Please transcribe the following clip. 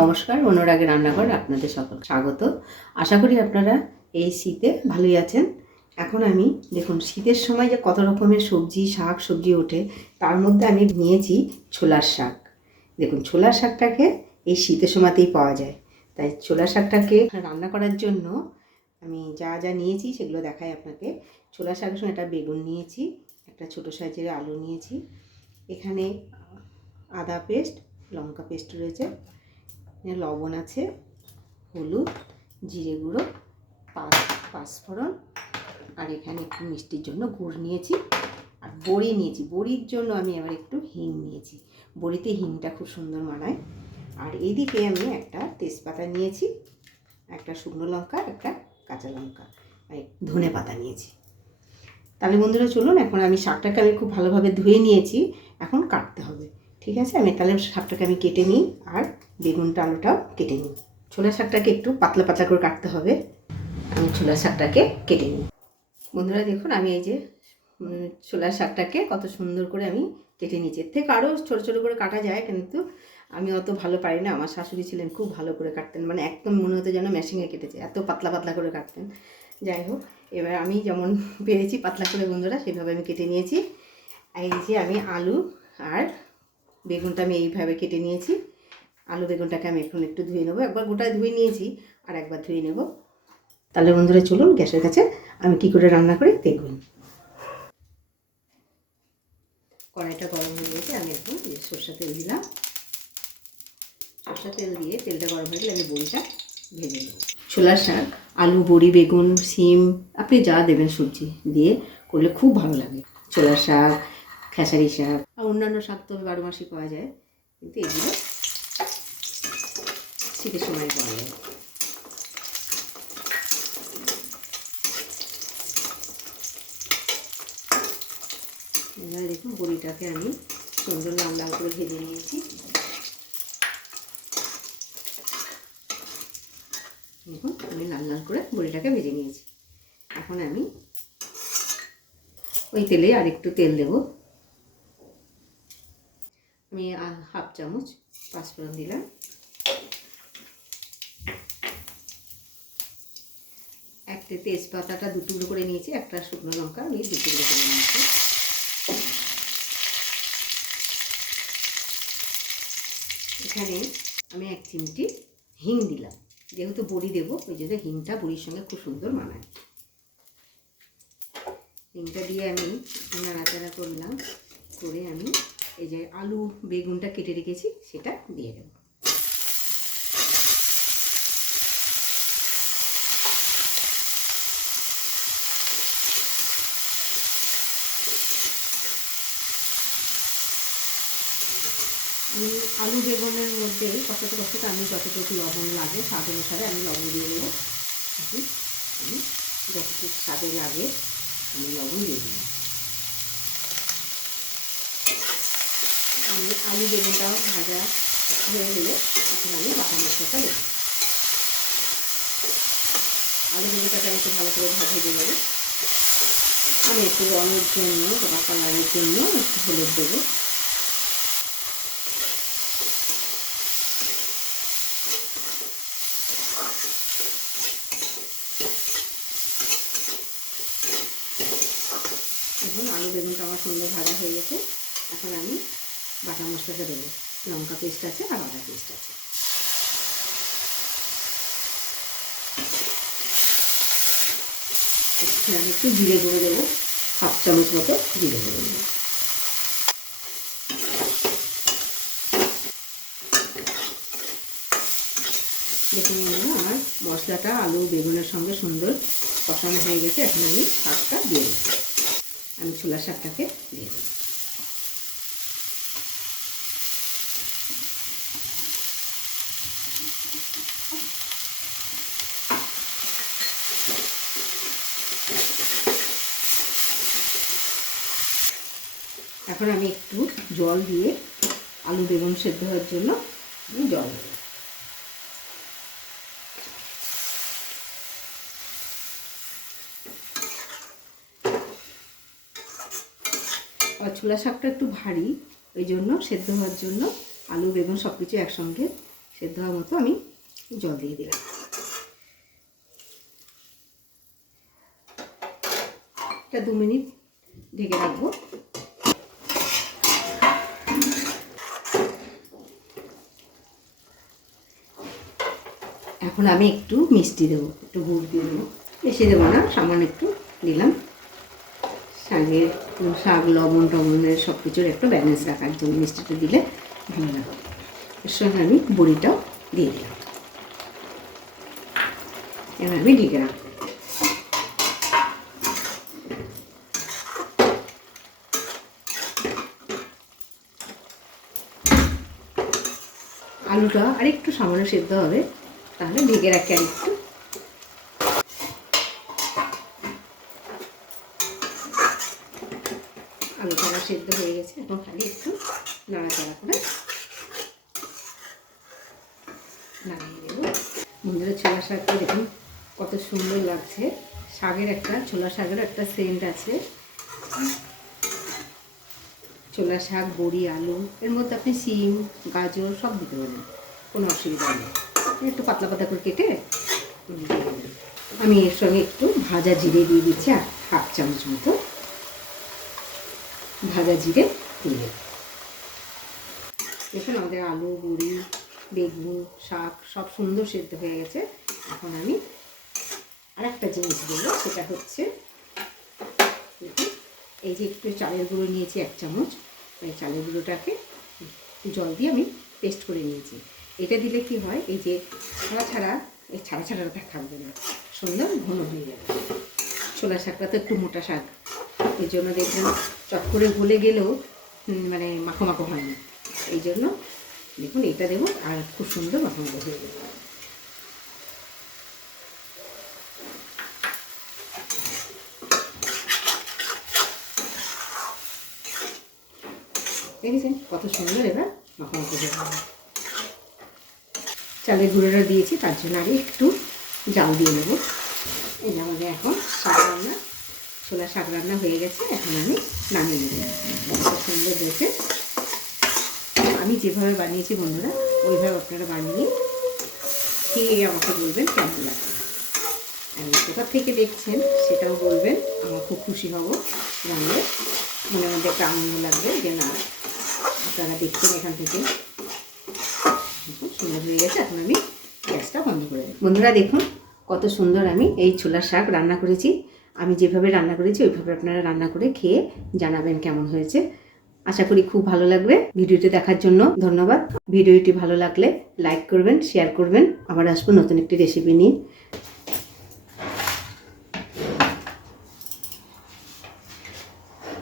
নমস্কার, অনুরাগের রান্নাঘর আপনাদের সকল স্বাগত। আশা করি আপনারা এই শীতে ভালোই আছেন। এখন আমি দেখুন শীতের সময় যে কত রকমের শাক সবজি ওঠে, তার মধ্যে আমি নিয়েছি ছোলার শাক। দেখুন ছোলার শাকটাকে এই শীতের সময়তেই পাওয়া যায়, তাই ছোলার শাকটাকে রান্না করার জন্য আমি যা যা নিয়েছি সেগুলো দেখাই আপনাকে। ছোলার শাকের সঙ্গে একটা বেগুন নিয়েছি, একটা ছোটো সাইজের আলু নিয়েছি, এখানে আদা পেস্ট, লঙ্কা পেস্ট রয়েছে, লবণ আছে, হলুদ, জিরে গুঁড়ো, পাঁচফোড়ন, আর এখানে একটু মিষ্টির জন্য গুড় নিয়েছি, আর বড়ি নিয়েছি। বড়ির জন্য আমি আবার একটু হিং নিয়েছি, বড়িতে হিংটা খুব সুন্দর মানায়। আর এইদিকে আমি একটা তেজপাতা নিয়েছি, একটা শুকনো লঙ্কা, একটা কাঁচা লঙ্কা, আর ধনে পাতা নিয়েছি। তাহলে বন্ধুরা চলুন, এখন আমি শাকটাকে খুব ভালোভাবে ধুয়ে নিয়েছি, এখন কাটতে হবে। ঠিক আছে, আমি তাহলে শাকটাকে আমি কেটে নিই, আর বেগুনটা আলুটাও কেটে নিই। ছোলার শাকটাকে একটু পাতলা পাতলা করে কাটতে হবে। আমি ছোলার শাকটাকে কেটে নিই। বন্ধুরা দেখুন, আমি এই যে ছোলার শাকটাকে কত সুন্দর করে আমি কেটে নিয়েছি। এর থেকে আরও ছোটো ছোটো করে কাটা যায়, কিন্তু আমি অত ভালো পারি না। আমার শাশুড়ি ছিলেন, খুব ভালো করে কাটতেন, মানে একদম মনে হতো যেন মেশিনে কেটেছে, এত পাতলা পাতলা করে কাটতেন। যাই হোক, এবার আমি যেমন পেরেছি পাতলা করে বন্ধুরা সেভাবে আমি কেটে নিয়েছি। এই যে আমি আলু আর বেগুনটা আমি এইভাবে কেটে নিয়েছি। আলু বেগুনটাকে আমি এখন একটু ধুয়ে নেবো, একবার গোটা ধুয়ে নিয়েছি আর একবার ধুয়ে নেব। তাহলে বন্ধুরা চলুন গ্যাসের কাছে আমি কি করে রান্না করি দেখবেন। কড়াইটা গরম হয়ে গেছে, আমি এখন সরষা তেল দিলাম। সরষা তেল দিয়ে তেলটা গরম হয়ে গেলে আমি বড়িটা ভেজে নেব। ছোলার শাক, আলু, বড়ি, বেগুন, শিম, আপনি যা দেবেন সবজি দিয়ে করলে খুব ভালো লাগে। ছোলার শাক, খেসারি শাক আর অন্যান্য শাক তো 12 মাসই পাওয়া যায়, কিন্তু এগুলো শীতের সময় পাওয়া যায়। এবার দেখুন বড়িটাকে আমি সুন্দর লাল লাল করে ভেজে নিয়েছি। দেখুন আমি লাল লাল করে বড়িটাকে ভেজে নিয়েছি। এখন আমি ওই তেলে আর একটু তেল দেব। আমি হাফ চামচ পাঁচফোড়ন দিলাম, একটা তেজপাতাটা দু টুকরো করে নিয়েছি, একটা শুকনো লঙ্কা আমি দু টুকরো করে নিয়েছি। এখানে আমি 1 চিমটি হিং দিলাম, যেহেতু বড়ি দেবো ওই জন্য হিংটা বড়ির সঙ্গে খুব সুন্দর মানায়। হিংটা দিয়ে আমি নাড়াচাড়া করলাম, করে আমি এই যে আলু বেগুনটা কেটে রেখেছি সেটা দিয়ে দেব। আলু বেগুনের মধ্যে কষাতে কষাতে আমি যতটুকু লবণ লাগে স্বাদ অনুসারে আমি লবণ দিয়ে দেবো। আমি যতটুকু স্বাদে লাগে আমি লবণ দিয়ে দিই। আমি আলু বেগুনটাও ভাজা হয়ে গেলে এখন আমি বাটা মশলাটা দেবো। আলু বেগুনটাকে আমি একটু ভালো করে ভেজে নেব। আমি একটু রঙের জন্য বা কালারের জন্য একটু হলুদ দেবো। এখন আলু বেগুনটা আমার সুন্দর ভাজা হয়ে গেছে। এখন আমি বাটা মশলাটা দেবো। লঙ্কা পেস্ট আছে আর আদা পেস্ট আছে। আমি একটু জিরে গুঁড়ো দেবো, হাফ চামচ মতো জিরে গুঁড়ো দেবো। দেখুন আমার মশলাটা আলু বেগুনের সঙ্গে সুন্দর কষানো হয়ে গেছে। এখন আমি শাকটা দিয়ে দেবো। আমি ছোলার শাকটাকে দিয়ে দেবো। এখন আমি একটু জল দিয়ে আলু বেগুন সেদ্ধ হওয়ার জন্য আমি জল দেবো। আর ছোলা শাকটা একটু ভারী, ওই জন্য সেদ্ধ হওয়ার জন্য আলু বেগুন সব কিছু একসঙ্গে সেদ্ধ হওয়ার মতো আমি জল দিয়ে দিলাম। এটা 2 মিনিট ঢেকে রাখবো। এখন আমি একটু মিষ্টি দেবো, একটু গুড় দিয়ে দেবো, বেশি দেবো না, সামান্য একটু দিলাম। শাক লবণ টবণের সব কিছুর একটু ব্যালেন্স রাখার জন্য মিষ্টিটা দিলে ভালো লাগে। এর সঙ্গে আমি বড়িটাও দিয়ে দিলাম। এবার আমি ঢেকে রাখবো। আলুটা আরেকটু সামান্য সেদ্ধ হবে, তাহলে ঢেকে রাখি আরেকটু। আলুটা সেদ্ধ হয়ে গেছে, এখন খালি একটু নাড়াচাড়া করে নাড়িয়ে দেবো। বন্ধুরা, ছোলা শাকটা দেখুন কত সুন্দর লাগছে। ছোলা শাকের একটা সেন্ট আছে। ছোলা শাক, বড়ি, আলু, এর মধ্যে আপনি সিম, গাজর সব দিতে পারেন, কোনো অসুবিধা নেই। একটু পাতলা পাতলা করে কেটে আমি এর সঙ্গে একটু ভাজা জিরে দিয়ে দিচ্ছি, 1/2 চামচ মতো ভাজা জিরে দিয়ে। দেখুন আমাদের আলু, বড়ি, বেগুন, শাক সব সুন্দর সেদ্ধ হয়ে গেছে। এখন আমি আরেকটা জিনিস দেবো, সেটা হচ্ছে এই যে একটু চালের গুঁড়ো নিয়েছি 1 চামচ। এই চালের গুঁড়োটাকে জল দিয়ে আমি পেস্ট করে নিয়েছি। এটা দিলে কি হয়, এই যে ছাড়াটা থাকবে না, সুন্দর ঘন হয়ে যাবে। ছোলা শাকটা তো একটু মোটা শাক, এই জন্য দেখবেন চট করে গলে গেলেও মানে মাখো মাখো হয় না। এই জন্য দেখুন এটা দেবো, আর খুব সুন্দর মাখো মাখো হয়ে যাবে। দেখেছেন কত সুন্দর এবার মাখো মাখো হয়ে যাবে। চালের গুঁড়োটা দিয়েছি, তার জন্য আর একটু জাল দিয়ে নেব। এই যে আমাদের এখন ছোলা শাক রান্না হয়ে গেছে। এখন আমি নামিয়ে নেব। কত সুন্দর হয়েছে। আমি যেভাবে বানিয়েছি বন্ধুরা, ওইভাবে আপনারা বানিয়ে খেয়ে আমাকে বলবেন কেমন লাগে। আর কোথা থেকে দেখছেন সেটাও বলবেন, আমার খুব খুশি হব। জানলে মনের মধ্যে একটা আনন্দ লাগবে যে না, আপনারা দেখছেন এখান থেকে। সুন্দর হয়ে গেছে, এখন আমি গ্যাসটা বন্ধ করে দেব। বন্ধুরা দেখুন কত সুন্দর আমি এই ছোলার শাক রান্না করেছি। আমি যেভাবে রান্না করেছি ওইভাবে আপনারা রান্না করে খেয়ে জানাবেন কেমন হয়েছে। আশা করি খুব ভালো লাগবে। ভিডিওটি দেখার জন্য ধন্যবাদ। ভিডিওটি ভালো লাগলে লাইক করবেন, শেয়ার করবেন। আবার আসবো নতুন একটি রেসিপি নিয়ে।